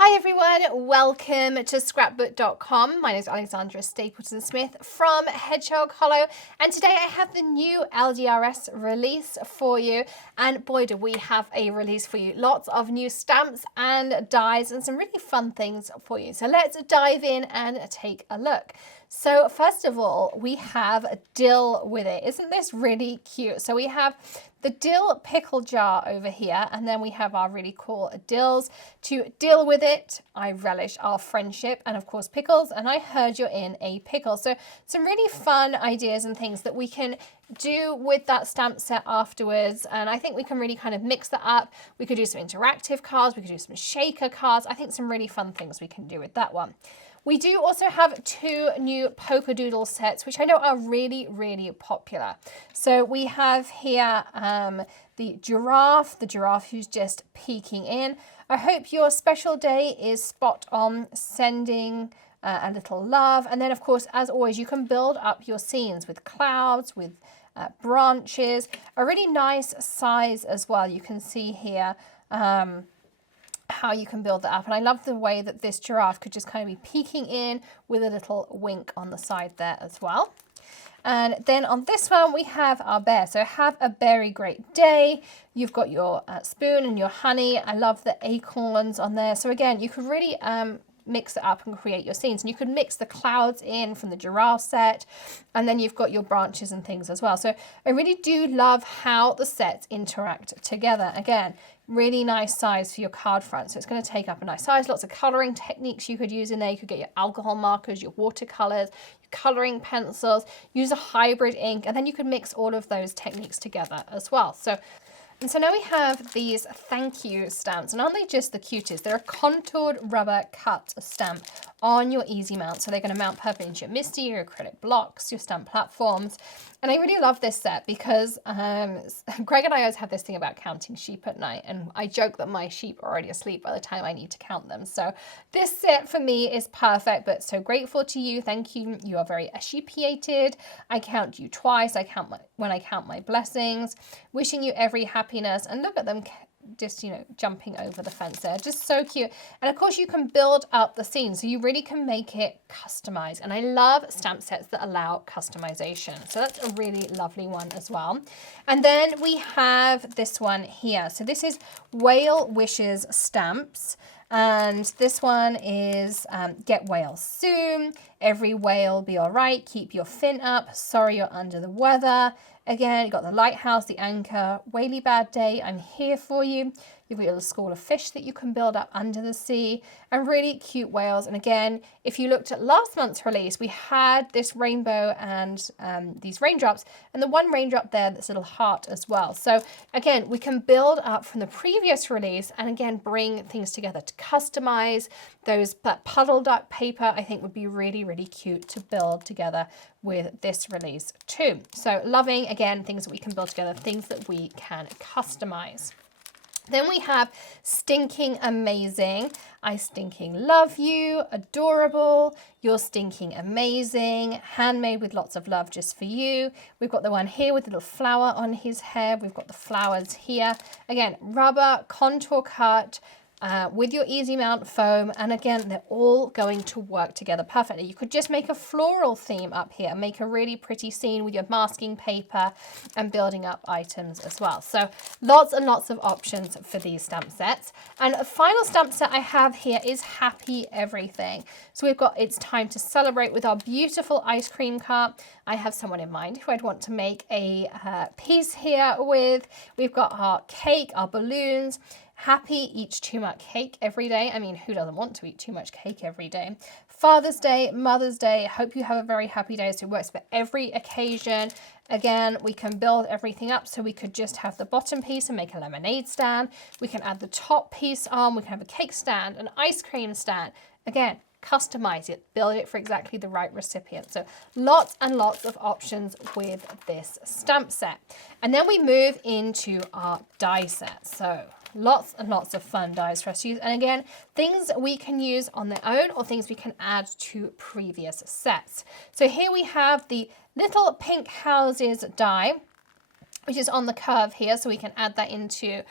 Hi everyone, welcome to Scrapbook.com. My name is Alexandra Stapleton Smith from Hedgehog Hollow, and today I have the new LDRS release for you. And boy, do we have a release for you. Lots of new stamps and dies and some really fun things for you. So let's dive in and take a look. So first of all, we have a dill with it. Isn't this really cute? So we have the dill pickle jar over here, and then we have our really cool dills to deal with it. I relish our friendship, and of course pickles, and I heard you're in a pickle. So some really fun ideas and things that we can do with that stamp set afterwards, and I think we can really kind of mix that up. We could do some interactive cards, we could do some shaker cards. I think some really fun things we can do with that one. We do also have two new Polkadoodle sets, which I know are really, really popular. So we have here the giraffe who's just peeking in. I hope your special day is spot on, sending a little love. And then, of course, as always, you can build up your scenes with clouds, with branches, a really nice size as well. You can see here how you can build that up. And I love the way that this giraffe could just kind of be peeking in with a little wink on the side there as well. And then on this one, we have our bear. So have a very great day. You've got your spoon and your honey. I love the acorns on there. So again, you could really mix it up and create your scenes. And you could mix the clouds in from the giraffe set, and then you've got your branches and things as well. So I really do love how the sets interact together. Again, really nice size for your card front. So it's going to take up a nice size. Lots of coloring techniques you could use in there. You could get your alcohol markers, your watercolors, your coloring pencils, use a hybrid ink, and then you could mix all of those techniques together as well. And so now we have these thank you stamps, and aren't they just the cutest? They're a contoured rubber cut stamp on your easy mount. So they're going to mount perfectly into your MISTI, your acrylic blocks, your stamp platforms. And I really love this set because Greg and I always have this thing about counting sheep at night, and I joke that my sheep are already asleep by the time I need to count them. So this set for me is perfect, but so grateful to you. Thank you. You are very appreciated. I count you twice. When I count my blessings, wishing you every happiness. And look at them just, you know, jumping over the fence there. Just so cute. And of course you can build up the scene, so you really can make it customized. And I love stamp sets that allow customization. So that's a really lovely one as well. And then we have this one here. So this is Whale Wishes stamps. And this one is get whale soon, every whale be all right, keep your fin up, sorry you're under the weather. Again, you've got the lighthouse, the anchor, whaley bad day, I'm here for you. You've got your little school of fish that you can build up under the sea, and really cute whales. And again, if you looked at last month's release, we had this rainbow and these raindrops, and the one raindrop there that's a little heart as well. So again, we can build up from the previous release and again bring things together to customize those. That puddle duck paper I think would be really, really cute to build together with this release too. So loving, again, things that we can build together, things that we can customize. Then we have Stinking Amazing. I stinking love you, adorable, you're stinking amazing, handmade with lots of love just for you. We've got the one here with a little flower on his head. We've got the flowers here. Again, rubber, contour cut, with your easy mount foam, and again they're all going to work together perfectly. You could just make a floral theme up here, make a really pretty scene with your masking paper and building up items as well. So lots and lots of options for these stamp sets. And a final stamp set I have here is Happy Everything. So we've got It's Time to Celebrate with our beautiful ice cream cart. I have someone in mind who I'd want to make a piece here with. We've got our cake, our balloons. Happy eats too much cake every day. I mean, who doesn't want to eat too much cake every day? Father's Day, Mother's Day. Hope you have a very happy day. So it works for every occasion. Again, we can build everything up. So we could just have the bottom piece and make a lemonade stand. We can add the top piece on. We can have a cake stand, an ice cream stand. Again, customize it, build it for exactly the right recipient. So lots and lots of options with this stamp set. And then we move into our die set. So lots and lots of fun dies for us to use. And again, things we can use on their own or things we can add to previous sets. So here we have the little pink houses die. which is on the curve here, so we can add that into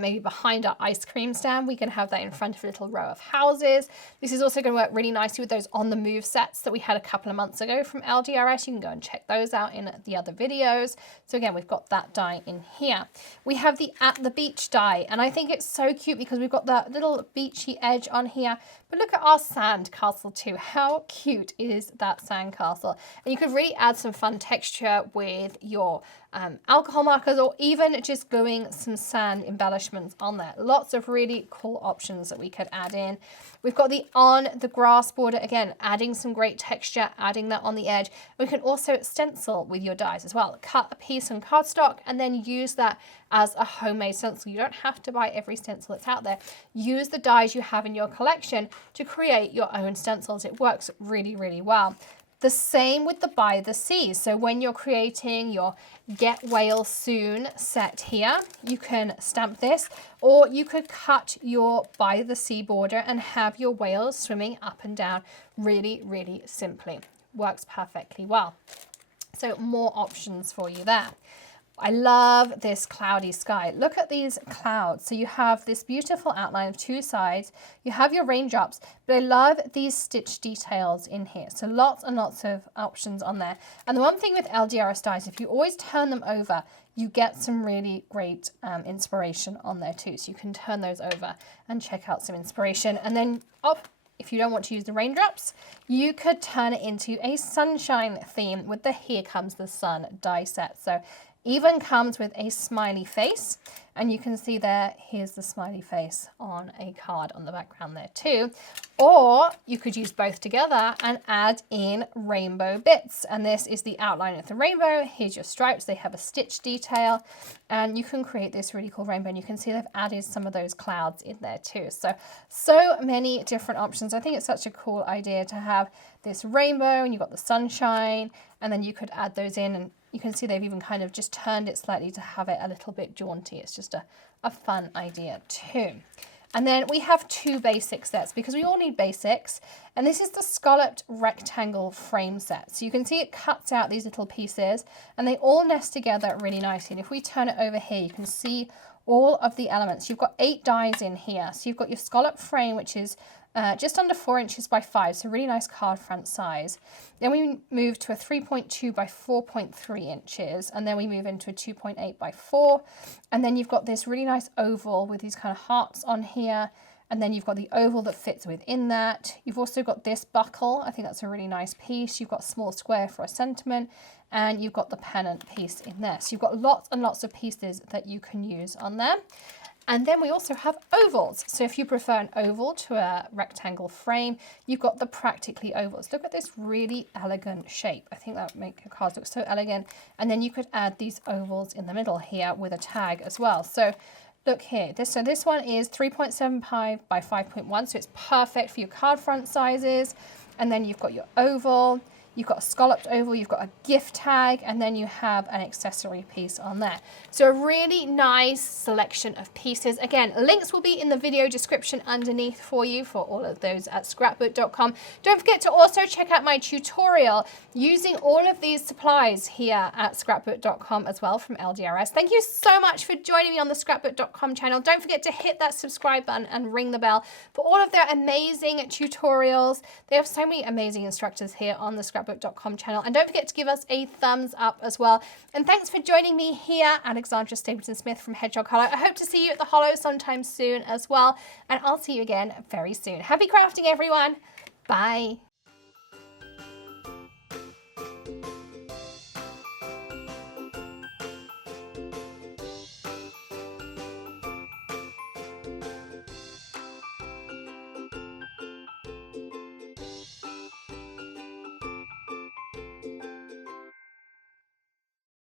maybe behind our ice cream stand. We can have that in front of a little row of houses. This is also going to work really nicely with those on the move sets that we had a couple of months ago from LDRS. You can go and check those out in the other videos. So again, we've got that die in here. We have the At the Beach die, and I think it's so cute because we've got that little beachy edge on here. But look at our sand castle too. How cute is that sand castle? And you could really add some fun texture with your alcohol markers, or even just gluing some sand embellishments on there. Lots of really cool options that we could add in. We've got the on the grass border, again, adding some great texture, adding that on the edge. We can also stencil with your dies as well. Cut a piece on cardstock and then use that as a homemade stencil. You don't have to buy every stencil that's out there. Use the dies you have in your collection to create your own stencils. It works really, really well. The same with the By the Sea. So when you're creating your Get Whale Soon set here, you can stamp this, or you could cut your By the Sea border and have your whales swimming up and down really, really simply. Works perfectly well. So more options for you there. I love this cloudy sky. Look at these clouds. So you have this beautiful outline of two sides. You have your raindrops, but I love these stitch details in here. So lots and lots of options on there. And the one thing with LDRS dies, if you always turn them over, you get some really great inspiration on there too. So you can turn those over and check out some inspiration. And then if you don't want to use the raindrops, you could turn it into a sunshine theme with the Here Comes the Sun die set. So even comes with a smiley face, and you can see there, here's the smiley face on a card on the background there too. Or you could use both together and add in rainbow bits. And this is the outline of the rainbow. Here's your stripes. They have a stitch detail, and you can create this really cool rainbow. And you can see they've added some of those clouds in there too. So many different options. I think it's such a cool idea to have this rainbow, and you've got the sunshine, and then you could add those in, and you can see they've even kind of just turned it slightly to have it a little bit jaunty. It's just a fun idea too. And then we have two basic sets because we all need basics. And this is the scalloped rectangle frame set. So you can see it cuts out these little pieces and they all nest together really nicely. And if we turn it over here, you can see all of the elements. You've got 8 dies in here. So you've got your scallop frame, which is just under 4 inches by 5, so really nice card front size. Then we move to a 3.2 by 4.3 inches, and then we move into a 2.8 by 4, and then you've got this really nice oval with these kind of hearts on here, and then you've got the oval that fits within that. You've also got this buckle. I think that's a really nice piece. You've got a small square for a sentiment, and you've got the pennant piece in there. So you've got lots and lots of pieces that you can use on there. And then we also have ovals. So if you prefer an oval to a rectangle frame, you've got the practically ovals. Look at this really elegant shape. I think that would make your cards look so elegant. And then you could add these ovals in the middle here with a tag as well. So look here, this one is 3.75 by 5.1, so it's perfect for your card front sizes. And then you've got your oval, you've got a scalloped oval, you've got a gift tag, and then you have an accessory piece on there. So a really nice selection of pieces. Again, links will be in the video description underneath for you for all of those at Scrapbook.com. Don't forget to also check out my tutorial using all of these supplies here at Scrapbook.com as well from LDRS. Thank you so much for joining me on the Scrapbook.com channel. Don't forget to hit that subscribe button and ring the bell for all of their amazing tutorials. They have so many amazing instructors here on the Scrapbook.com channel. And don't forget to give us a thumbs up as well. And thanks for joining me here, Alexandra Stapleton Smith from Hedgehog Hollow. I hope to see you at the Hollow sometime soon as well. And I'll see you again very soon. Happy crafting, everyone. Bye.